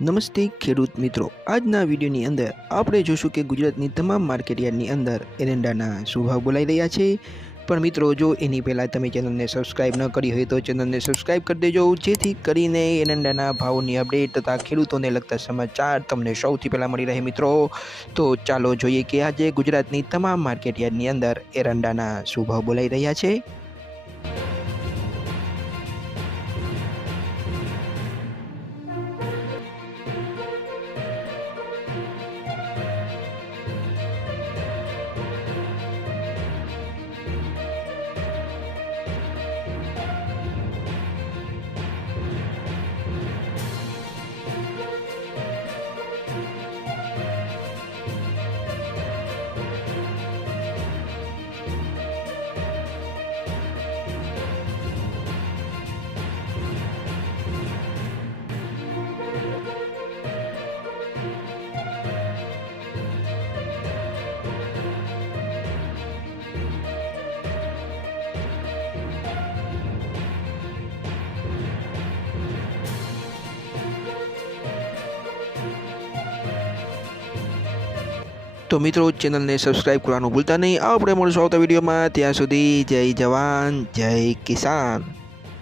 નમસ્તે ખેડૂત મિત્રો, આજના વિડીયોની અંદર આપણે જોશું કે ગુજરાતની તમામ માર્કેટયાર્ડની અંદર એરંડાના શું ભાવ બોલાઈ રહ્યા છે। પણ મિત્રો, જો એની પહેલાં તમે ચેનલને સબસ્ક્રાઈબ ન કરી હોય તો ચેનલને સબસ્ક્રાઈબ કરી દેજો, જેથી કરીને એરંડાના ભાવોની અપડેટ તથા ખેડૂતોને લગતા સમાચાર તમને સૌથી પહેલાં મળી રહે। મિત્રો, તો ચાલો જોઈએ કે આજે ગુજરાતની તમામ માર્કેટયાર્ડની અંદર એરંડાના શું ભાવ બોલાઈ રહ્યા છે। તો મિત્રો, ચેનલને સબસ્ક્રાઈબ કરવાનું ભૂલતા નહીં। આપણે મળશું આવતા વિડીયોમાં, ત્યાં સુધી જય જવાન જય કિસાન।